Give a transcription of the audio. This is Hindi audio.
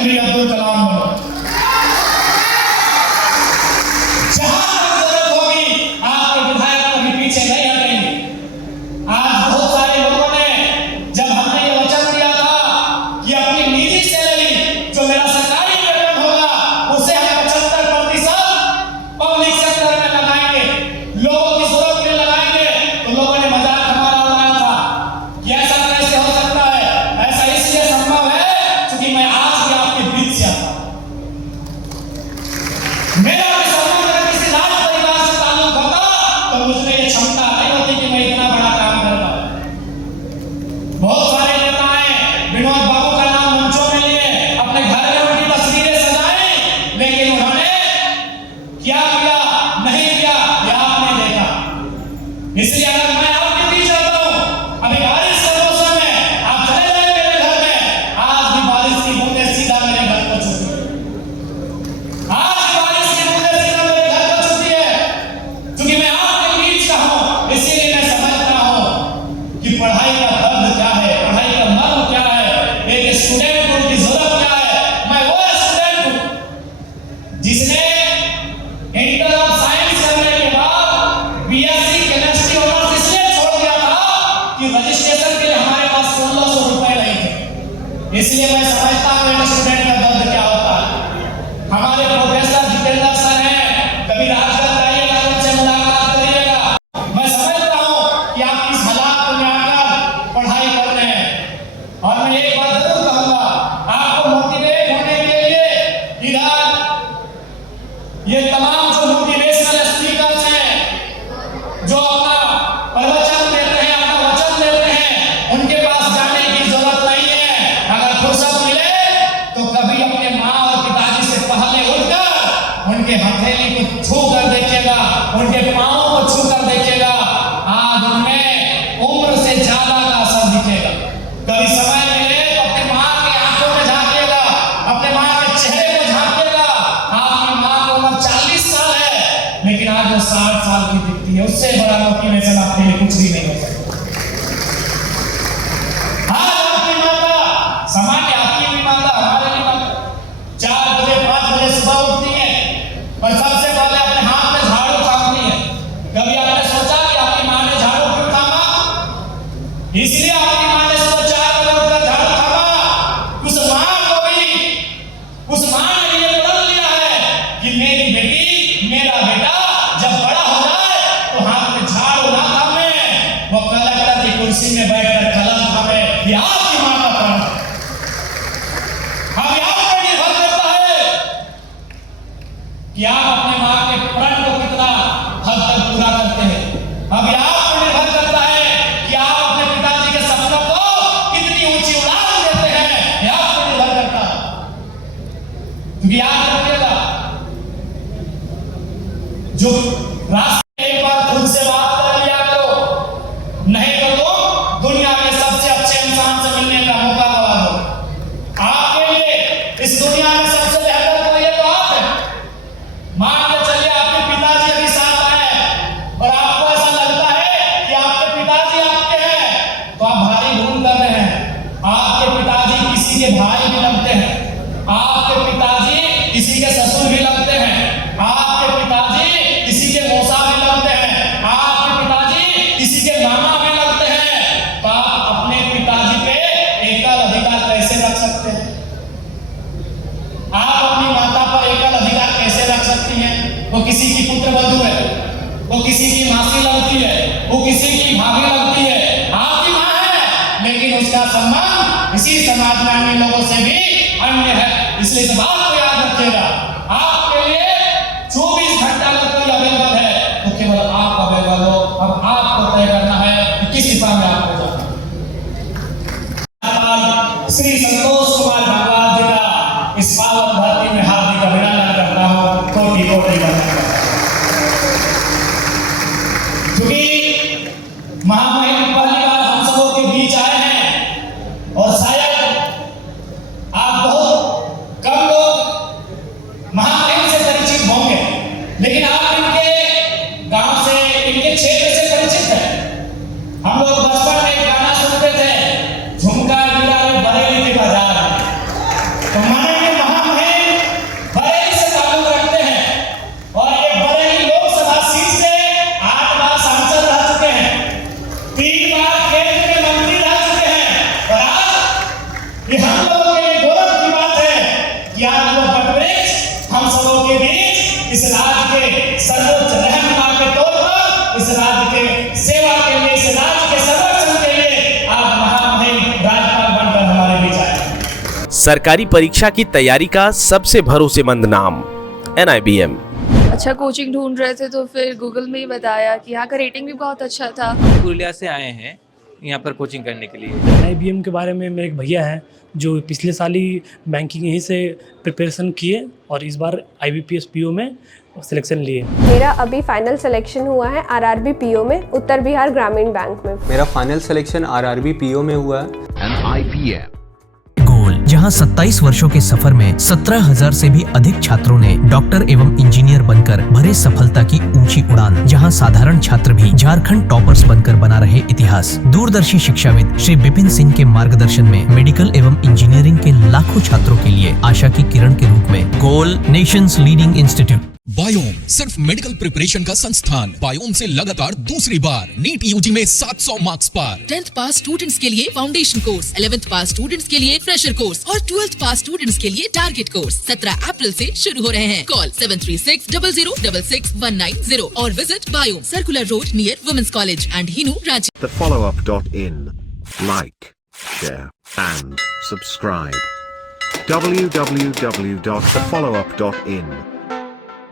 अब्दुल कलाम बनो। जहां तक जरूरत होगी आपके विधायक कभी पीछे नहीं हटेंगे। आज बहुत सारे लोगों ने जब हमने ये वचन दिया था कि अपनी निजी सैलरी जो मेरा सरकारी वेतन होगा उसे हम 75% पब्लिक सेक्टर में लगाएंगे, लोगों की जरूरत में लगाएंगे, तो लोगों ने मजाक हमारा उड़ाया था कि ऐसा कैसे हो सकता है। ऐसा इसलिए संभव है क्योंकि मैं आज भी आपके बीच से आता हूं। मेरा भी सपना अगर किसी राज परिवार से ताल्लुक होता तो मुझे ये क्षमता नहीं होती कि मैं इतना बड़ा काम कर पाऊं। बहुत सारे नेता हैं, विनोद बाबू का नाम मंचों में लिए, अपने घर में उनकी तस्वीरें सजाए, लेकिन उन्होंने क्या किया नहीं किया ये आपने देखा। इसलिए अगर मैं आपके बीच आता हूं, अभी बारिश का मौसम है, आप चले जाए मेरे घर में, आज भी बारिश की बूंदें सीधा मेरे घर को छूती है। आज भी बारिश की बूंदें सीधा मेरे घर को छूती है, क्योंकि मैं आपके बीच का हूं। इसीलिए मैं समझता हूं कि पढ़ाई का दर्द क्या है, पढ़ाई का मर्म क्या है, एक स्टूडेंट को उनकी जरूरत क्या है। मैं वो स्टूडेंट हूं जिसने इंटर ऑफ साइंस करने के बाद बीएससी केमिस्ट्री ऑनर्स इसलिए छोड़ दिया था कि रजिस्ट्रेशन के लिए हमारे पास 1600 रुपए नहीं थे। इसलिए मैं समझता हूं एक स्टूडेंट का दर्द क्या होता है। हमारे प्रोफेसर जितेंद्र सर हैं, कभी राजगढ़ जाइएगा, उनसे मुलाकात करिएगा। मैं समझता हूं कि आप किस हालात में आकर पढ़ाई कर रहे हैं। और मैं एक बात जरूर कहूंगा, आपको मोटिवेट होने के लिए इधर ये तमाम जो मोटिवेशनल स्पीकर्स हैं, जो अपना प्रवचन देते हैं, अपना वचन देते हैं, उनके पास जाने की जरूरत नहीं है। अगर फुर्सत मिले तो कभी अपने माँ और पिताजी से पहले उठकर उनके हथेली को छू कर देखिएगा, उनके पाँव को छू कर देखिएगा। आज उनमें उम्र से ज्यादा का असर दिखेगा। कभी समय मिले तो अपनी माँ की आंखों में झांकिएगा, अपने माँ के चेहरे को झांकिएगा। आपकी माँ की उम्र 40 साल है, लेकिन आज वो 60 साल की दिखती है। उससे बड़ा मोटिवेशन आपके लिए कुछ भी नहीं हो सकता। आज आपकी माता सामान्य, आपकी भी माता, हमारे भी माता 4 बजे 5 बजे सुबह उठती है और सबसे पहले अपने हाथ में झाड़ू थामती है। कभी आपने सोचा कि आपकी माँ ने झाड़ू क्यों थामा? इसलिए आपकी माँ ने सुबह 4 बजे उठकर झाड़ू थामा। उस माँ को भी, उस माँ ने ये पढ़ लिया है कि मेरी बेटी, मेरा बेटा जब बड़ा हो जाए तो हाथ में झाड़ू ना थामे, वो कलेक्टर की कुर्सी में बैठकर कलम थामे। ये आपकी माँ का प्रण है। अब आप पर निर्भर करता है कि आप अपने माँ के प्रण को कितना हद तक पूरा करते हैं। अब आप पर निर्भर करता है कि आप अपने पिताजी के सपनों को कितनी ऊंची उड़ान देते हैं। ये आप पर निर्भर करता है। क्योंकि याद रखिएगा, जो रास्ते एक बार खुद से बात कर लिया करो, नहीं तो दुनिया के सबसे अच्छे इंसान से मिलने का मौका गवा दो। आपके लिए इस दुनिया में सबसे बेहतर कोई तो आप हैं। मान के चलिए आपके पिताजी अभी साथ आए और आपको ऐसा लगता है कि आपके पिताजी आपके हैं, तो आप भारी भूल कर रहे हैं। आपके पिताजी किसी के भाई भी लगते हैं, आपके पिताजी किसी के ससुर भी लगते हैं, आपके पिताजी किसी के मौसा भी लगते हैं, आपके पिताजी किसी के मामा भी लगते हैं। तो आप अपने पिताजी पे एकल अधिकार कैसे रख सकते हैं? आप अपनी माता पर एकल अधिकार कैसे रख सकती हैं? वो किसी की पुत्र वधू है, वो किसी की मासी लगती है, वो किसी की भाभी लगती है, आपकी माँ है, लेकिन उसका सम्मान इसी समाज में अन्य लोगों से भी अन्य है। इसलिए इस बात को याद रखिएगा, आपके लिए 24 घंटा अगर कोई अवेलेबल है तो केवल आप अवेलेबल हो। अब आपको तय करना है कि किस दिशा में आपको जाना है। श्री संतोष कुमार भगवान जी का इस पावन धरती में हार्दिक अभिनंदन करता हूं। कोटि कोटि वंदन। क्योंकि महामहिम पहली बार हम सबों के बीच आए हैं और शायद आप बहुत कम लोग सरकारी परीक्षा की तैयारी का सबसे भरोसेमंद नाम NIBM। अच्छा कोचिंग ढूंढ रहे थे तो फिर गूगल में ही बताया कि यहाँ का रेटिंग भी बहुत अच्छा था। पुरुलिया से आए हैं यहाँ पर कोचिंग करने के लिए। NIBM के बारे में मेरे एक भैया हैं जो पिछले साल ही बैंकिंग यहीं से प्रिपरेशन किए और इस बार IBPS PO में सिलेक्शन लिए। मेरा अभी फाइनल सिलेक्शन हुआ है RRB PO में, उत्तर बिहार ग्रामीण बैंक में। मेरा फाइनल सिलेक्शन RRB PO में हुआ है। गोल, जहां 27 वर्षों के सफर में 17,000 से भी अधिक छात्रों ने डॉक्टर एवं इंजीनियर बनकर भरे सफलता की ऊंची उड़ान, जहां साधारण छात्र भी झारखंड टॉपर्स बनकर बना रहे इतिहास। दूरदर्शी शिक्षाविद श्री विपिन सिंह के मार्गदर्शन में मेडिकल एवं इंजीनियरिंग के लाखों छात्रों के लिए आशा की किरण के रूप में गोल, नेशंस लीडिंग इंस्टीट्यूट। बायोम सिर्फ मेडिकल प्रिपरेशन का संस्थान। बायोम से लगातार दूसरी बार नीट यूजी में 700 मार्क्स पार। 10th पास स्टूडेंट्स के लिए फाउंडेशन कोर्स, 11th पास स्टूडेंट्स के लिए फ्रेशर कोर्स और 12th पास स्टूडेंट्स के लिए टारगेट कोर्स 17 अप्रैल से शुरू हो रहे हैं। कॉल 7360066190 और visit Biome, circular road near women's college and Hinoo, Ranchi. thefollowup.in. Like, share and subscribe. www.thefollowup.in